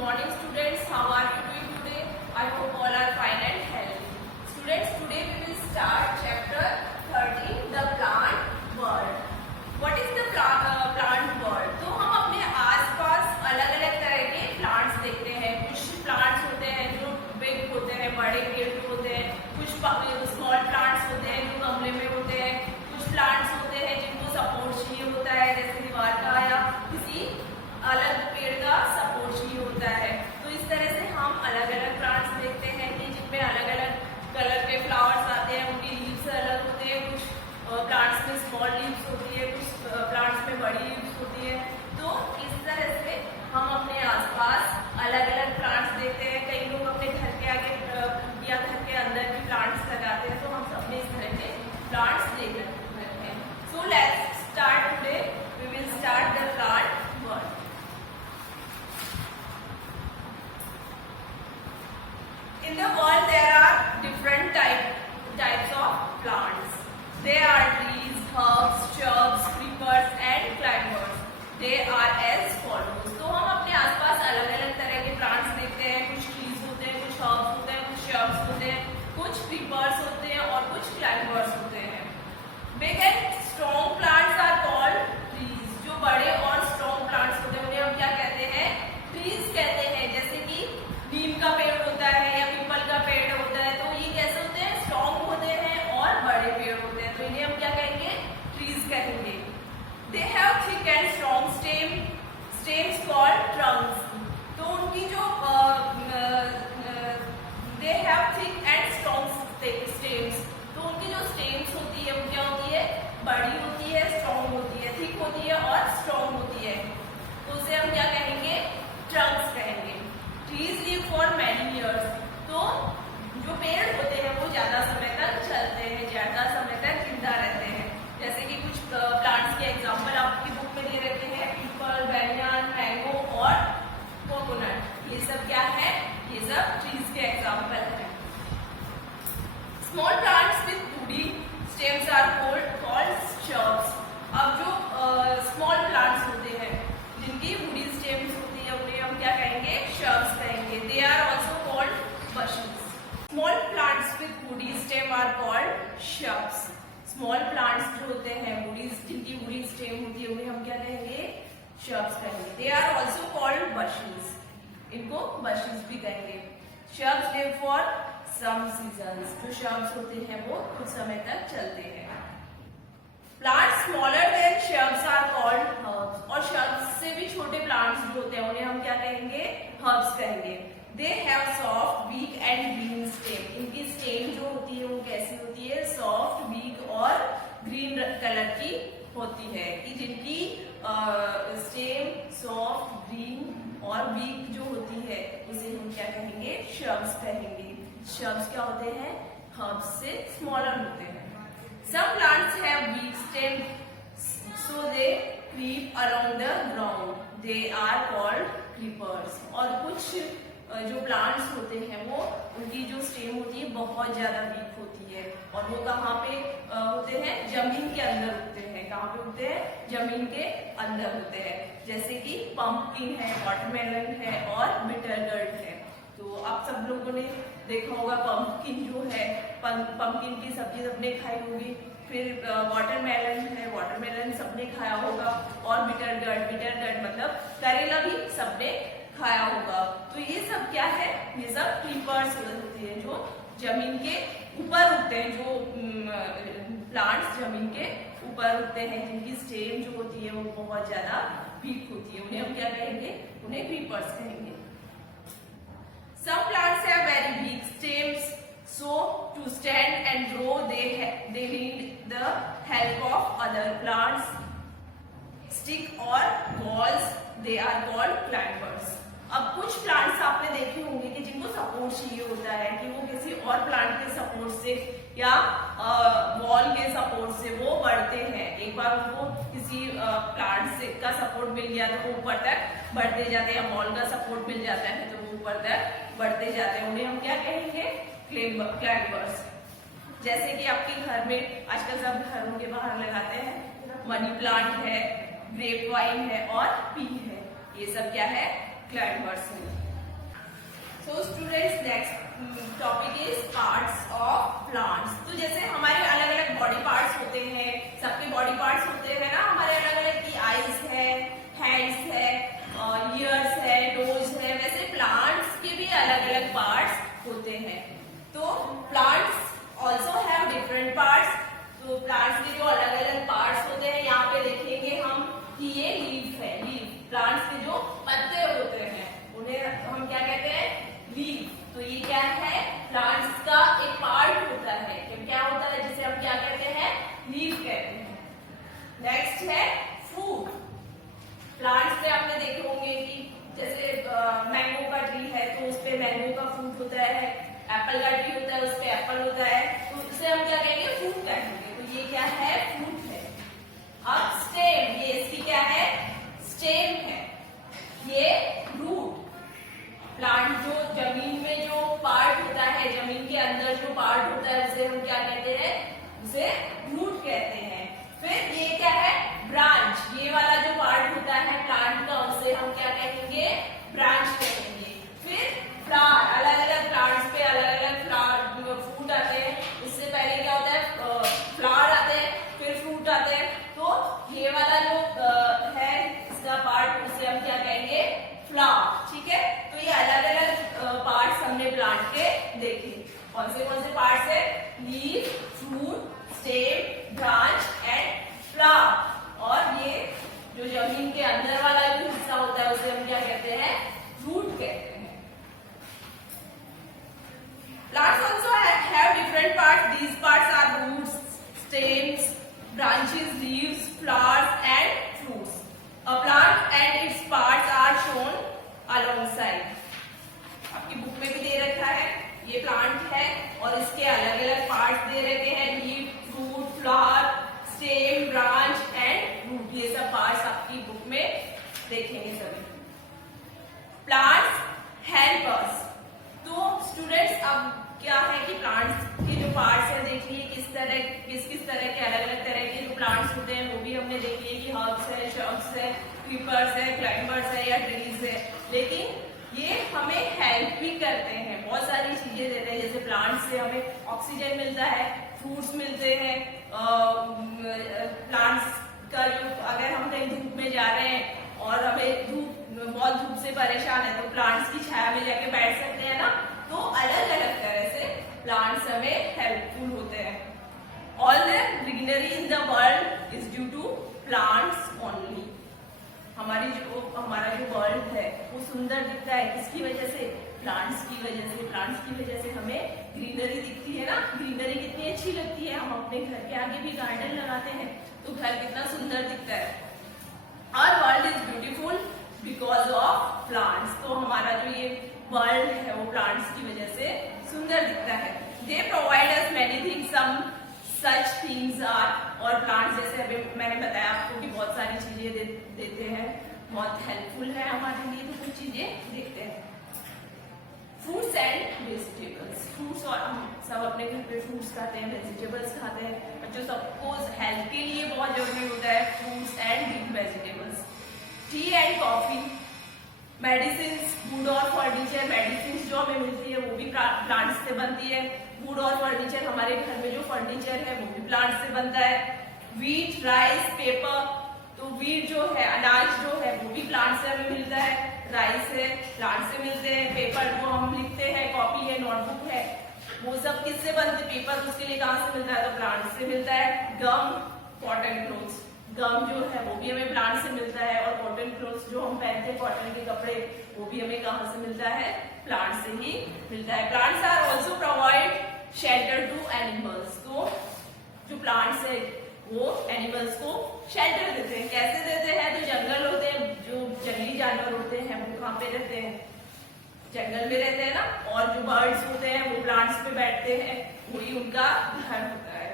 morning students, how are you doing today? I hope all are fine and healthy. Students, today we will start chapter 13, the plant world. What is the plant world? तो हम अपने आसपास अलग अलग तरह के plants देखते हैं. कुछ प्लांट्स होते हैं जो बिग होते हैं, बड़े पेड़ के होते हैं. कुछ स्मॉल प्लांट्स होते हैं जो गमले में होते हैं. कुछ प्लांट्स होते हैं जिनको सपोर्ट चाहिए होता है, जैसे दीवार का या किसी अलग पेड़ का सपोर्ट चाहिए होता है. तो इस तरह से हम अलग अलग प्लांट्स देखते हैं कि जिनमें अलग अलग कलर के फ्लावर्स आते हैं, उनकी लीव्स अलग होते हैं. कुछ प्लांट्स में स्मॉल लीव्स होती है, कुछ प्लांट्स में बड़ी लीव्स होती है. तो इस तरह से हम अपने आसपास अलग अलग प्लांट्स देखते हैं. कई लोग अपने घर के आगे या घर के अंदर भी प्लांट्स लगाते हैं. तो हम अपने इस तरह के प्लांट्स देख रहे हैं. So let's start today. We will start the plant world. In the world there are different types of plants. There are trees, herbs, shrubs, creepers and climbers. They are as follows. तो हम अपने आसपास अलग अलग तरह के plants देखते हैं. कुछ ट्रीज होते हैं, कुछ हर्ब्स होते हैं, कुछ shrubs होते हैं, कुछ creepers होते हैं और कुछ climbers होते हैं. Big and strong plants are called trees. जो बड़े और strong plants होते हैं उन्हें हम क्या कहते हैं? Trees कहते हैं. जैसे कि नीम का पेड़ होता है या पीपल का पेड़ होता है. तो ये कैसे होते हैं? स्ट्रॉन्ग होते हैं और बड़े पेड़ होते हैं. तो इन्हें हम क्या कहेंगे? ट्रीज कहेंगे. They have thick and strong stems called Trunks. तो उनकी जो they have thick and strong stems. तो उनकी जो स्टेम्स होती है वो क्या होती है? बड़ी होती है, स्ट्रॉन्ग होती है, थिक होती है और स्ट्रॉन्ग होती है. तो उसे हम क्या कहेंगे? ट्रंक्स कहेंगे. Trees live for many years. तो जो पेड़ होते हैं वो ज्यादा समय तक चलते हैं, ज्यादा समय तक जिंदा रहते हैं. जैसे कि कुछ प्लांट्स के एग्जांपल आपकी बुक में दे रहते हैं. पीपल, बैंगन, मैंगो और कोकोनट. ये सब क्या है? ये सब ट्रीज के एग्जांपल हैं. Small plants with woody stems are called shrubs. अब जो स्मॉल प्लांट्स होते हैं जिनकी वुडी स्टेम्स होती है उन्हें हम क्या कहेंगे? shrubs कहेंगे. They are also called bushes. Small plants with woody stem are called shrubs. Small plants जो होते हैं जिनकी woody stem होती है उन्हें हम क्या कहेंगे? shrubs कहेंगे. They are also called bushes. इनको bushes भी कहेंगे. Shrubs live for some seasons. जो shrubs होते हैं वो कुछ समय तक चलते हैं. Plants smaller than shrubs are called herbs. और shrubs से भी छोटे plants जो होते हैं उन्हें हम क्या कहेंगे? herbs कहेंगे. They have soft, weak and green stem. इनकी stem जो होती है वो कैसी होती है? soft, weak और green कलर की होती है. कि जिनकी stem soft, green और weak जो होती है उसे हम क्या कहेंगे? shrubs कहेंगे. shrubs क्या होते हैं? herbs से smaller होते हैं. Some plants have weak stems, so they creep along the ground. They are called creepers. और कुछ जो प्लांट्स होते हैं वो उनकी जो स्टेम होती है बहुत ज्यादा वीक होती है और वो कहाँ पे होते हैं? जमीन के अंदर होते हैं. कहाँ पे होते हैं? जमीन के अंदर होते हैं. जैसे कि पंपकिन है, वाटरमेलन है और बिटर गर्ड है. तो आप सब लोगों ने देखा होगा पंपकिन जो है, पंपकिन की सब्जी सबने खाई होगी. फिर वाटरमेलन है, वाटरमेलन सबने खाया होगा. और बिटर गर्ड मतलब करेला भी सबने खाया होगा. तो ये सब क्या है? ये सब क्रीपर्स होती है जो जमीन के ऊपर उगते हैं. जो प्लांट्स जमीन के ऊपर उगते हैं जिनकी स्टेम जो होती है वो बहुत ज्यादा वीक होती है उन्हें हम क्या कहेंगे? उन्हें क्रीपर्स कहेंगे. Some plants have very weak stems, so to stand and grow they need the help of other plants, stick or balls. They are called climbers. अब कुछ प्लांट्स आपने देखे होंगे कि जिनको सपोर्ट चाहिए होता है कि वो किसी और प्लांट के सपोर्ट से या वॉल के सपोर्ट से वो बढ़ते हैं. एक बार उनको किसी प्लांट से का सपोर्ट मिल गया तो वो ऊपर तक बढ़ते जाते हैं. वॉल का सपोर्ट मिल जाता है तो वो ऊपर तक बढ़ते जाते हैं. उन्हें हम क्या कहेंगे? क्लाइंबर्स. जैसे कि आपके घर में आजकल सब घरों के बाहर लगाते हैं. मनी प्लांट है, ग्रेप वाइन है और पी है. ये सब क्या है? क्लाइंबर्स हैं. So students, next topic is parts of plants. तो जैसे हमारे अलग अलग बॉडी पार्ट्स होते हैं, सबके बॉडी पार्ट्स होते हैं ना हमारे अलग अलग की, आईज है, हैंड्स है, ईयर्स है, नोज है, वैसे प्लांट्स के भी अलग अलग पार्ट्स होते हैं। तो plants also have different parts. तो प्लांट्स के जो अलग अलग पार्ट्स होते हैं, यहाँ पे देखेंगे हम कि ये लीफ है। लीफ, प्लांट्स के जो पत्ते होते हैं उन्हें हम क्या कहते हैं? लीफ। तो ये क्या है? प्लांट्स का एक पार्ट होता है। क्या होता है जिसे हम क्या कहते हैं? लीफ कहते हैं। नेक्स्ट है फूड। प्लांट्स पे आपने देखे होंगे कि जैसे मैंगो का ट्री है तो उस पे मैंगो का फ्रूट होता है, एप्पल का ट्री होता है उस पे एप्पल होता है, तो उसे हम क्या कहेंगे? फ्रूट कहेंगे। तो ये क्या है? फ्रूट है। अब स्टेम, ये इसकी क्या है? स्टेम है। ये रूट। प्लांट जो जमीन में जो पार्ट होता है, जमीन के अंदर जो पार्ट होता है उसे हम क्या कहते हैं? उसे रूट कहते हैं। फिर ये क्या है? ब्रांच। ये वाला जो पार्ट होता है प्लांट का उसे हम क्या कहेंगे? ब्रांच कहेंगे। फिर फ्लावर, अलग अलग प्लांट्स पे अलग अलग फ्लावर फ्रूट आते हैं। इससे पहले क्या होता है? फ्लावर आते हैं, फिर फ्रूट आते हैं। तो ये वाला जो है इसका पार्ट उसे हम क्या कहेंगे? फ्लावर। ठीक है, तो ये अलग अलग पार्ट्स हमने प्लांट के देखे। कौन से पार्ट्स है? Leaf, fruit, stem, branch and flower. और ये जो जमीन के अंदर वाला जो हिस्सा होता है उसे हम क्या कहते हैं? रूट कहते हैं। Plants also have different parts. These parts are roots, stems, branches, leaves, flowers and fruits. A plant and its parts are shown alongside. आपकी बुक में भी दे रखा है, ये प्लांट है और इसके अलग अलग पार्ट्स दे रखे हैं, leaf, fruit, flower, stem, branch and root. ये सब पार्ट्स आपकी बुक में देखेंगे सभी। Plants help us. तो स्टूडेंट्स, अब क्या है कि प्लांट्स के जो पार्ट्स हैं देख लिए किस तरह के अलग अलग तरह के जो प्लांट्स होते हैं वो भी हमने देख लिए कि हर्ब्स है, श्रब्स है, क्रीपर्स है, क्लाइंबर्स है या ट्रीज है। लेकिन ये हमें हेल्प भी करते हैं, बहुत सारी चीजें देते हैं। जैसे प्लांट्स से हमें ऑक्सीजन मिलता है, फ्रूट्स मिलते हैं। प्लांट्स का जो, अगर हम कहीं धूप में जा रहे हैं और हमें बहुत धूप से परेशान है तो प्लांट्स की छाया में जाके बैठ सकते हैं ना। तो अलग अलग तरह से प्लांट्स हमें हेल्पफुल होते हैं। All the greenery in the world is due to plants only. हमारा जो वर्ल्ड है वो सुंदर दिखता है किसकी वजह से? प्लांट्स की वजह से। प्लांट्स की वजह से हमें ग्रीनरी दिखती है ना। ग्रीनरी कितनी अच्छी लगती है। हम अपने घर के आगे भी गार्डन लगाते हैं तो घर कितना सुंदर दिखता है। Our world is beautiful because of plants. तो हमारा जो ये वर्ल्ड है वो प्लांट्स की वजह से सुंदर दिखता है। They provide us many things, some such things are. और प्लांट्स जैसे अभी मैंने बताया आपको कि बहुत सारी चीजें देते हैं, बहुत हेल्पफुल है हमारे लिए। तो कुछ चीजें देखते हैं। Fruits and vegetables. फ्रूट्स, और हम सब अपने घर पे फ्रूट्स खाते हैं, वेजिटेबल्स खाते हैं। बच्चों, सबको हेल्थ के लिए बहुत जरूरी होता है fruits and vegetables. T and coffee, medicine, would और फर्नीचर। मेडिसिन जो हमें मिलती है वो भी प्लांट्स से बनती है। वुड और फर्नीचर, हमारे घर में जो फर्नीचर है वो भी प्लांट से बनता है। Wheat, rice, paper. तो व्हीट जो है, अनाज जो है वो भी प्लांट से हमें मिलता है। राइस है, प्लांट से मिलते हैं। पेपर जो हम लिखते हैं, कॉपी है, नोटबुक है, वो सब किससे बनते? पेपर उसके लिए कहाँ से मिलता है? तो प्लांट से मिलता है। गम, कॉटन क्लोथ्स। गम जो है वो भी हमें प्लांट से मिलता है। और कॉटन क्लोथ्स जो हम पहनते हैं, कॉटन के कपड़े, वो भी हमें कहाँ से मिलता है? प्लांट से ही मिलता है। Plants are also provide shelter to animals. तो जो प्लांट्स है वो एनिमल्स को शेल्टर देते हैं। कैसे देते हैं? तो जंगल होते हैं, जो जंगली जानवर होते हैं वो कहाँ पे रहते हैं? जंगल में रहते हैं ना। और जो बर्ड्स होते हैं वो प्लांट्स पे बैठते हैं, वही उनका घर होता है।